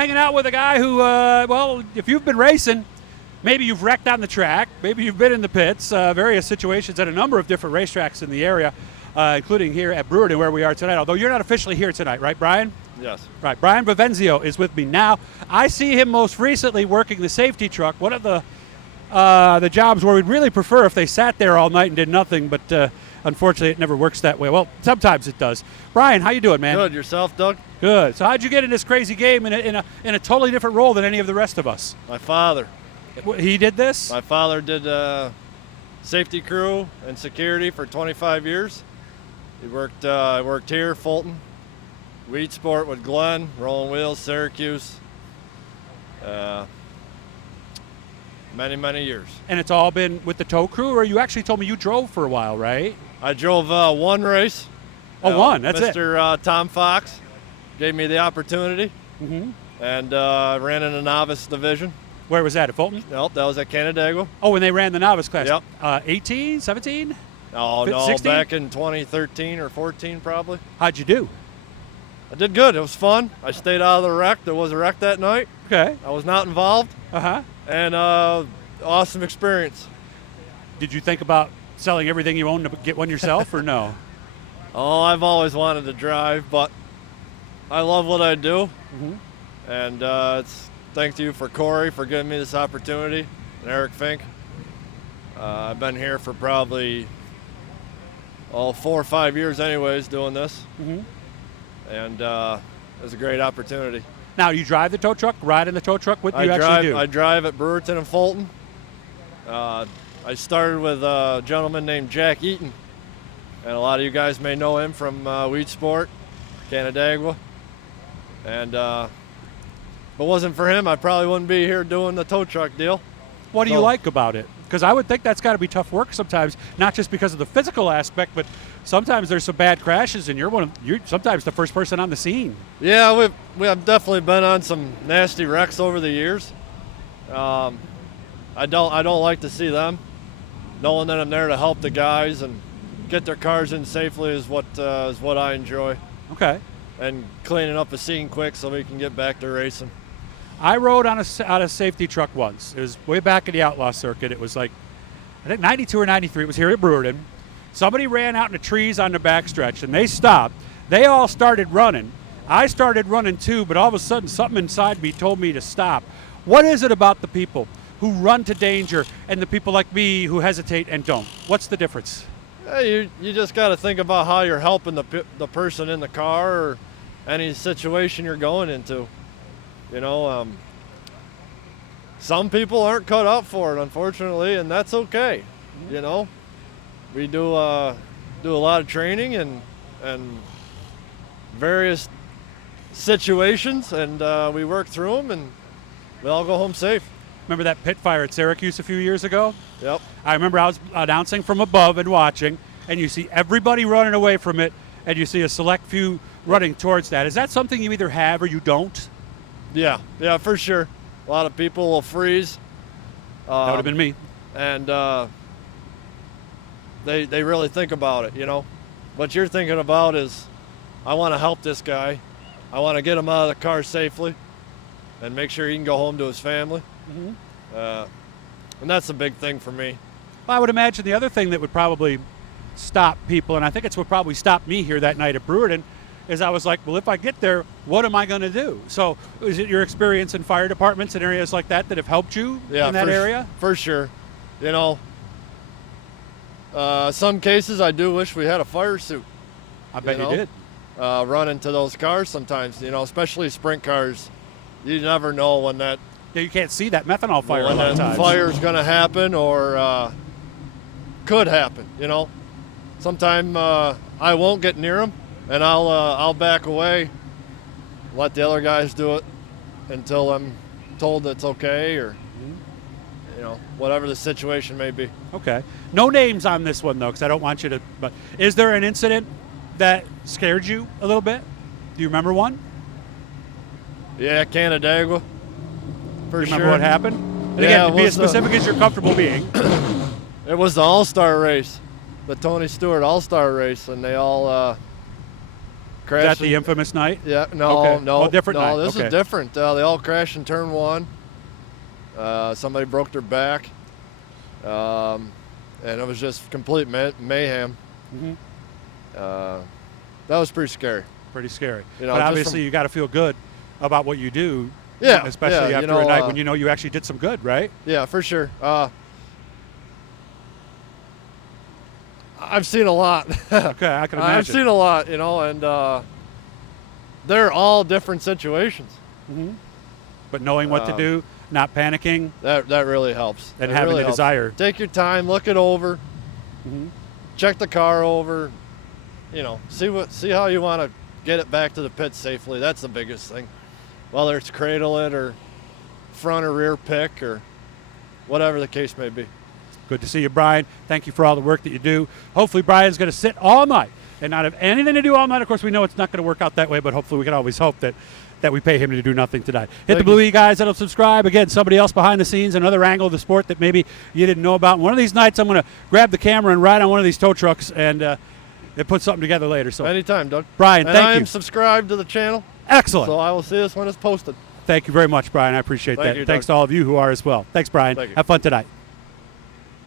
hanging out with a guy who, well, if you've been racing, maybe you've wrecked on the track, maybe you've been in the pits, various situations at a number of different racetracks in the area, including here at Brewerton where we are tonight, although you're not officially here tonight, right, Brian? Yes. Right, Brian Vivenzio is with me now. I see him most recently working the safety truck, one of the jobs where we'd really prefer if they sat there all night and did nothing, but unfortunately it never works that way. Well, sometimes it does. Brian, how you doing, man? Good. Yourself, Doug? Good. So how'd you get in this crazy game in a totally different role than any of the rest of us? My father. He did this? My father did safety crew and security for 25 years. He worked here, Fulton, Weed Sport with Glenn, Rolling Wheels, Syracuse. Many years. And it's all been with the tow crew, or you actually told me you drove for a while, right? I drove one race. Oh, one, that's it. Mr. Tom Fox gave me the opportunity, and ran in the novice division. Where was that, at Fulton? Nope, that was at Canandaigua. Oh, when they ran the novice class. Yep. 18, 17? No, 16? Back in 2013 or 14 probably. How'd you do? I did good. It was fun. I stayed out of the wreck. There was a wreck that night. Okay. I was not involved. Uh-huh. And awesome experience. Did you think about selling everything you own to get one yourself, or no? Oh, I've always wanted to drive, but I love what I do. And it's thanks to you for Corey for giving me this opportunity, and Eric Fink. I've been here for probably 4 or 5 years anyways doing this. And it was a great opportunity. Now, you drive the tow truck, ride in the tow truck? What do you actually do? I drive at Brewerton and Fulton. I started with a gentleman named Jack Eaton, and a lot of you guys may know him from Weed Sport, Canandaigua. And if it wasn't for him, I probably wouldn't be here doing the tow truck deal. What do you like about it? Because I would think that's got to be tough work sometimes, not just because of the physical aspect, but sometimes there's some bad crashes, and you're sometimes the first person on the scene. Yeah, we have definitely been on some nasty wrecks over the years. I don't like to see them. Knowing that I'm there to help the guys and get their cars in safely is what I enjoy. Okay. And cleaning up the scene quick so we can get back to racing. I rode on a safety truck once. It was way back in the outlaw circuit. It was like, I think 92 or 93. It was here at Brewerton. Somebody ran out in the trees on the backstretch, and they stopped. They all started running. I started running too, but all of a sudden something inside me told me to stop. What is it about the people who run to danger and the people like me who hesitate and don't? What's the difference? You just got to think about how you're helping the person in the car or any situation you're going into. You know, some people aren't cut out for it, unfortunately, and that's okay. You know, we do a lot of training and various situations, and we work through them, and we all go home safe. Remember that pit fire at Syracuse a few years ago? Yep. I remember I was announcing from above and watching, and you see everybody running away from it, and you see a select few running towards that. Is that something you either have or you don't? Yeah, for sure. A lot of people will freeze. That would have been me. And they really think about it, you know. What you're thinking about is, I want to help this guy. I want to get him out of the car safely and make sure he can go home to his family. And that's a big thing for me. Well, I would imagine the other thing that would probably stop people, and I think it's what probably stopped me here that night at Brewerton, is I was like, well, if I get there, what am I going to do? So is it your experience in fire departments and areas like that have helped you in that area? For sure. You know, some cases I do wish we had a fire suit. I bet you did. Run into those cars sometimes, you know, especially sprint cars. You never know when that... Yeah, you can't see that methanol fire a lot of times. Fire's going to happen or could happen, you know. Sometime I won't get near them, and I'll back away, let the other guys do it until I'm told it's okay, or you know, whatever the situation may be. Okay. No names on this one though, because I don't want you to. But is there an incident that scared you a little bit? Do you remember one? Yeah, Canandaigua. For sure. Remember what happened? And again, be as specific as you're comfortable being. It was the All-Star race, the Tony Stewart All-Star race, and they all crashed. Is that the infamous night? Yeah, no, Okay. no. Oh, different night. This Okay. is different. They all crashed in turn 1. Somebody broke their back. And it was just complete mayhem. Mm-hmm. That was pretty scary. Pretty scary. You know, but just obviously, you got to feel good about what you do. Yeah, Especially yeah, after you know, a night when you know you actually did some good, right? Yeah, for sure. I've seen a lot. Okay, I can imagine. I've seen a lot, you know, and they're all different situations. Mm-hmm. But knowing what to do, not panicking, that really helps. and It having really the helps. desire. Take your time, look it over, Mm-hmm. check the car over, you know, see how you want to get it back to the pit safely. That's the biggest thing. Whether it's cradle it or front or rear pick or whatever the case may be. Good to see you, Brian. Thank you for all the work that you do. Hopefully, Brian's going to sit all night and not have anything to do all night. Of course, we know it's not going to work out that way, but hopefully we can always hope that we pay him to do nothing tonight. Hit the Blue E guys that'll subscribe. Again, somebody else behind the scenes, another angle of the sport that maybe you didn't know about. One of these nights, I'm going to grab the camera and ride on one of these tow trucks and put something together later. So, Anytime, Doug. Brian, and thank I you. am subscribed to the channel. Excellent. So I will see this when it's posted. Thank you very much, Brian. I appreciate that. You, Thanks Doug. to all of you who are as well. Thanks, Brian. Thank you. Have fun tonight.